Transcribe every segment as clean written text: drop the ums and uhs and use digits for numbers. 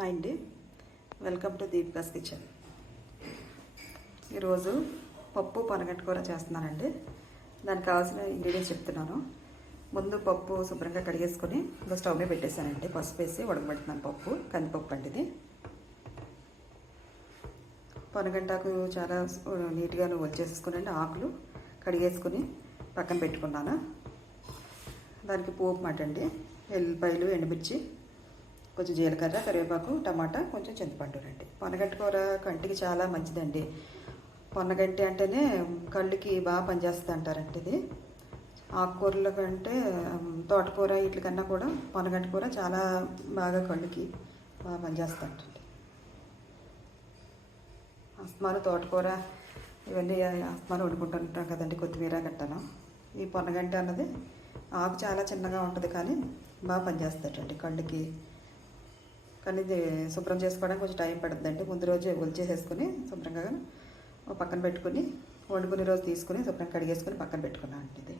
Hi అండి, welcome to Deepika's kitchen. ఈరోజు పప్పు పొనగంటి కూర చేస్తున్నానండి. దానికి కావాల్సిన ఇంగ్రీడియంట్స్ చెప్తున్నాను. ముందు పప్పు శుభ్రంగా కడిగేసుకొని స్టవ్ మీద పెట్టేశానండి. పసుపు వేసి ఉడకబెడుతున్నాను. పప్పు కందిపప్పు అండి ఇది. పొనగంటాకు చాలా నీట్గా వచ్చేసేసుకుని ఆకులు కడిగేసుకొని పక్కన పెట్టుకున్నాను. దానికి పోపు మాట అండి, ఎల్లిపాయలు, ఎండుమిర్చి, కొంచెం జీలకర్ర, కరివేపాకు, టమాటా, కొంచెం చింతపండు రండి. పొనగంటి కూర కంటికి చాలా మంచిదండి. పొన్నగంటి అంటేనే కళ్ళుకి బాగా పనిచేస్తుంది అంటారండి. ఇది ఆకుకూరల కంటే తోటకూర వీటి కన్నా కూడా పొనగంటి కూర చాలా బాగా కళ్ళుకి బాగా పనిచేస్తుంటండి. అస్తమాను తోటకూర ఇవన్నీ అస్తమాను వండుకుంటుంటాం కదండి, కొత్తిమీర గట్టను. ఈ పొన్నగంటి అన్నది ఆకు చాలా చిన్నగా ఉంటుంది కానీ బాగా పనిచేస్తుందండి కళ్ళుకి. కానీ ఇది శుభ్రం చేసుకోవడానికి కొంచెం టైం పడుతుందండి. ముందు రోజే ఒలిచేసేసుకుని శుభ్రంగా పక్కన పెట్టుకుని వండుకునే రోజు తీసుకుని శుభ్రంగా కడిగేసుకుని పక్కన పెట్టుకున్నాను అండి. ఇది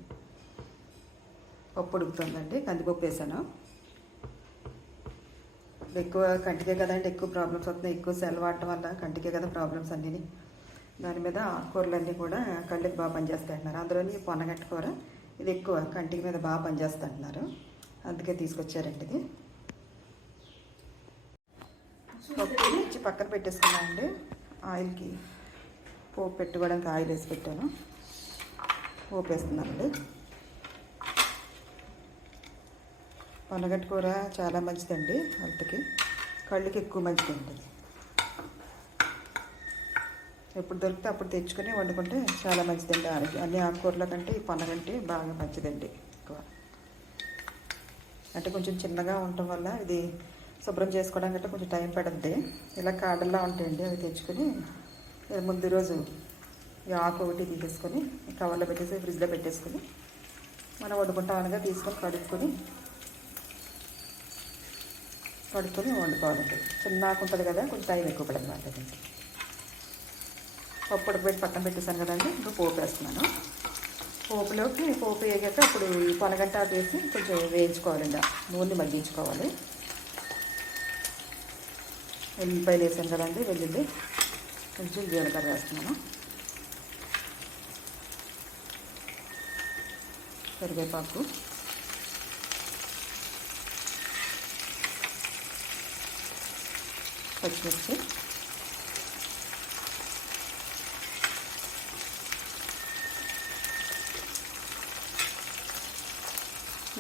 పప్పు ఉడుకుతుందండి. కందిపప్పు వేసాను. ఎక్కువ కంటికే కదండి ఎక్కువ ప్రాబ్లమ్స్ వస్తున్నాయి. ఎక్కువ సెల్ వాడటం వల్ల కంటికే కదా ప్రాబ్లమ్స్ అన్నీ. దాని మీద ఆకుకూరలన్నీ కూడా కళ్ళకి బాగా పనిచేస్తాయి అంటున్నారు. అందులోని పొన్నగంటి కూర ఇది ఎక్కువ కంటికి మీద బాగా పనిచేస్తా అంటున్నారు. అందుకే తీసుకొచ్చారండి. ఇది పప్పు ఇచ్చి పక్కన పెట్టేసుకున్నానండి. ఆయిల్కి పోపు పెట్టుకోవడానికి ఆయిల్ వేసి పెట్టాను. పోపు వేస్తున్నానండి. పొన్నగంటి కూర చాలా మంచిదండి హెల్త్కి, కళ్ళకి ఎక్కువ మంచిదండి. ఎప్పుడు దొరికితే అప్పుడు తెచ్చుకొని వండుకుంటే చాలా మంచిదండి ఆరోగ్యం. అన్ని ఆకుకూరల కంటే ఈ పొన్నగంటి బాగా మంచిదండి. ఎక్కువ అంటే కొంచెం చిన్నగా ఉండటం వల్ల ఇది శుభ్రం చేసుకోవడానికి అంటే కొంచెం టైం పడుద్ది. ఇలా కాడల్లా ఉంటాయండి, అవి తెచ్చుకొని ముందు రోజు ఈ ఆకు ఒకటి తీసేసుకొని కవర్లో పెట్టేసి ఫ్రిడ్జ్లో పెట్టేసుకొని మనం వండుకుంటాం అనగా తీసుకొని కడుక్కొని వండుకోవాలండి. చిన్న ఆకు ఉంటుంది కదా, కొంచెం టైం ఎక్కువ పడుతుంది అంటే. పప్పు ఉడకబెట్టి పక్కన పెట్టేసాను కదండి. ఇంకా పోపు వేస్తున్నాను. పోపు వేగాక అప్పుడు ఈ పొనగంట వేసి కొంచెం వేయించుకోవాలండి. నూనె మగ్గించుకోవాలి. ఎల్లిపాయలు వేసాను కదండి, వెల్లుల్లి, కొంచెం జీలకర్ర వేస్తున్నాను. కరివేపాకు, పచ్చిమిర్చి,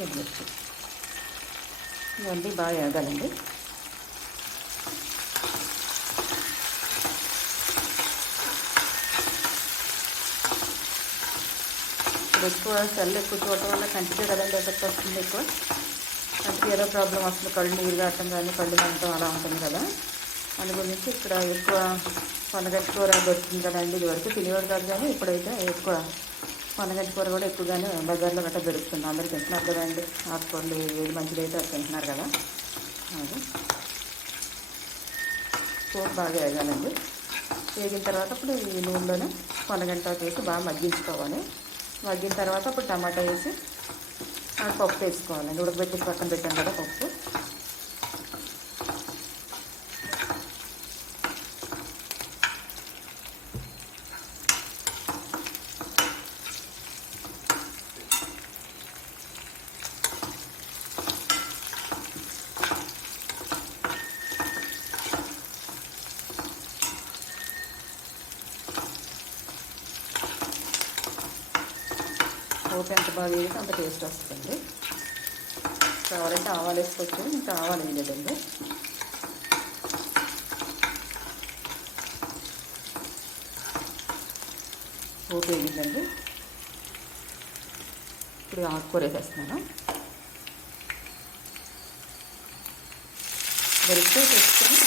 ఎండుమిర్చి ఇవన్నీ బాగా వేగాలండి. ఎక్కువ సెల్ ఎక్కువ చూడటం వల్ల కంటికే కదండి ఎఫెక్ట్ వస్తుంది. ఎక్కువ కంటికి ఏదో ప్రాబ్లం వస్తుంది, కళ్ళు నీరు కావటం కానీ కళ్ళు మంటం అలా ఉంటుంది కదా. అందు గురించి ఇక్కడ ఎక్కువ పొనగంటి కూర దొరుకుతుంది కదండి. ఇది వరకు తినేవారు కాదు కానీ ఇప్పుడైతే ఎక్కువ పొనగంటి కూర కూడా ఎక్కువగానే బజార్లో గట్రా దొరుకుతుంది. అందరూ తింటున్నారు కదండి. ఆకుకూరలు ఏది మంచిది అయితే అది తింటున్నారు కదా. అది పోపు బాగా వేగాలండి. వేగిన తర్వాత అప్పుడు ఈ నూనెలోనే పొనగంట వేసి బాగా మగ్గించుకోవాలి. మగ్గిన తర్వాత అప్పుడు టమాటా వేసి పప్పు వేసుకోవాలండి. ఉడకబెట్టి పక్కన పెట్టాను కదా పప్పు. పోపు ఎంత బాగా వేస్తే అంత టేస్ట్ వస్తుంది. కావాలంటే ఆవాలు వేసుకోవచ్చు, ఇంకా ఆవాలు వేయలేదండి. పోపు వేగిందండి. ఇప్పుడు ఆకుకూర వేసేస్తున్నాను. దొరికితే తెచ్చుకొని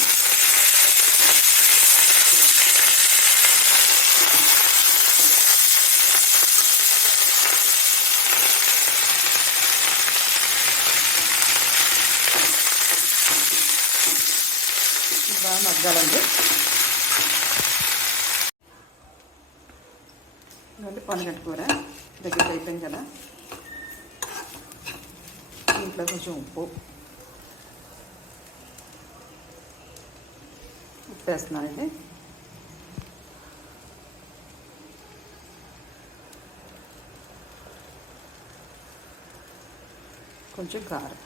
బాగా మగ్గాలండి. ఇదంటే పొనగంటి కూర దగ్గర అయిపోయింది కదా. దీంట్లో కొంచెం ఉప్పు, వేస్తున్నానండి. కొంచెం కారం,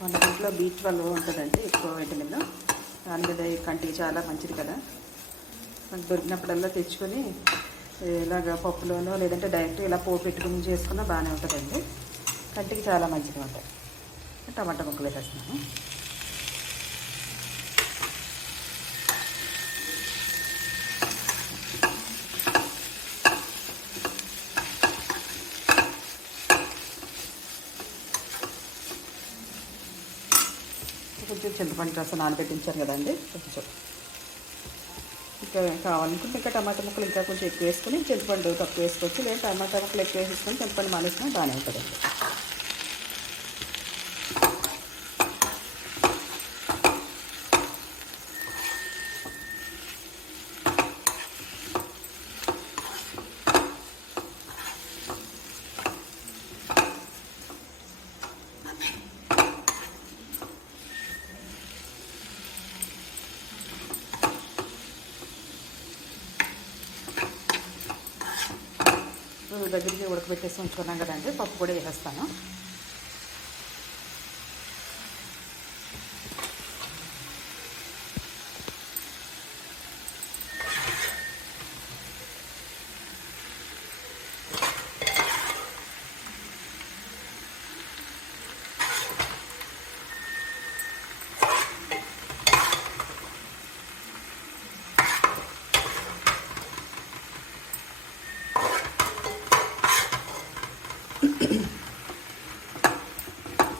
మన ఇంట్లో B12 ఉంటుందండి, ఎక్కువ విటమిన్. దాని మీద కంటికి చాలా మంచిది కదా. మనకు దొరికినప్పుడల్లా తెచ్చుకొని ఇలాగ పప్పులోనో లేదంటే డైరెక్ట్ ఇలా పోపు పెట్టుకుని చేసుకున్నా బాగానే ఉంటుందండి. కంటికి చాలా మంచిది ఉంటాయి. టమాటా ముక్కలు వేసేస్తున్నాను. కొంచెం చింతపండు రసం నానబెట్టించాను కదండి, కొంచెం ఇంకా కావాలనుకుంటే ఇంకా టమాటా ముక్కలు ఇంకా కొంచెం ఎక్కువ వేసుకొని చింతపండు తక్కువ వేసుకోవచ్చు, లేదా టమాటా ముక్కలు ఎక్కువ వేసుకొని చింతపండు మానేసినా బాగానే ఉంటుందండి. దగ్గరికి ఉడకబెట్టేసి ఉంచుకున్నాం కదండి, పప్పు కూడా వేసేస్తాను.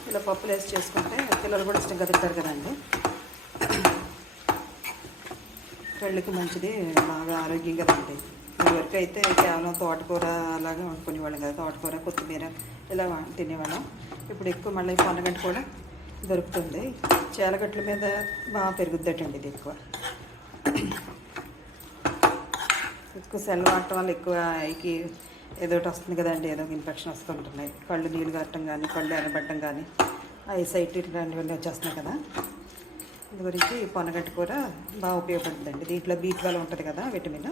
ఇలా పప్పులు వేసి చేసుకుంటే పిల్లలు కూడా ఇష్టంగా తింటారు కదండి. కళ్ళకి మంచిది, బాగా ఆరోగ్యంగా తింటాయి. ఇదివరకు అయితే కేవలం తోటకూర అలాగా వండుకునేవాళ్ళం కదా, తోటకూర కొత్తిమీర ఇలా తినేవాళ్ళం. ఇప్పుడు ఎక్కువ మళ్ళీ పొన్నగంట కూడా దొరుకుతుంది. చేలగట్ల మీద బాగా పెరుగుద్దటండి ఇది. ఎక్కువ సెల్ వాడటం వల్ల ఎక్కువ ఐకి ఏదో ఒకటి వస్తుంది కదండి, ఏదో ఇన్ఫెక్షన్ వస్తుంటున్నాయి. కళ్ళు నీళ్ళు కట్టడం కానీ, కళ్ళు ఎనబడటం కానీ, ఐసైట్ ఇట్లాంటివన్నీ వచ్చేస్తున్నాయి కదా. ఇది గురించి పొనగంటి కూర బాగా ఉపయోగపడుతుందండి. దీంట్లో B12 ఉంటుంది కదా, విటమిన్.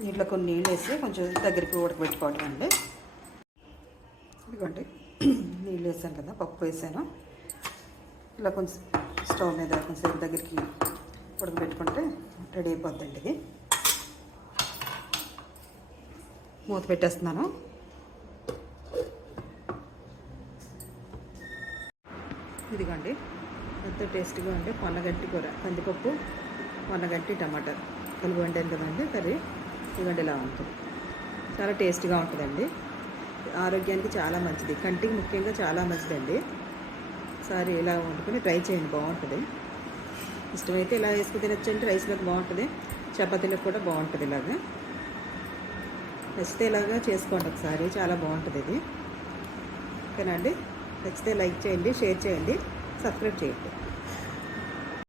దీంట్లో కొన్ని నీళ్ళు వేసి కొంచెం దగ్గరికి ఉడకబెట్టుకోవడం అండి. ఇదిగోండి, నీళ్ళు వేసాను కదా, పప్పు వేసాను. ఇలా కొంచెం స్టవ్ మీద కొంచెం దగ్గరికి ఉడకబెట్టుకుంటే రెడీ అయిపోద్దండి. ఇది మూత పెట్టేస్తున్నాను. ఇదిగోండి, ఎంతో టేస్ట్గా ఉండే పొన్నగంటి కూర, కందిపప్పు, పొన్నగంటి, టమాటా కలిపి వండాను కదండి కర్రీ. ఇదిగోండి ఇలా ఉంటుంది, చాలా టేస్ట్గా ఉంటుందండి. ఆరోగ్యానికి చాలా మంచిది, కంటికి ముఖ్యంగా చాలా మంచిదండి. ఒకసారి ఇలా వండుకొని ట్రై చేయండి, బాగుంటుంది. ఇష్టమైతే ఇలా వేసుకుని తినచ్చండి, రైస్లోకి బాగుంటుంది, చపాతీలకు కూడా బాగుంటుంది. ఇలాగా నచ్చితే ఇలాగా చేసుకోండి ఒకసారి, చాలా బాగుంటుంది ఇది. ఓకేనండి, నచ్చితే లైక్ చేయండి, షేర్ చేయండి, సబ్స్క్రైబ్ చేయండి.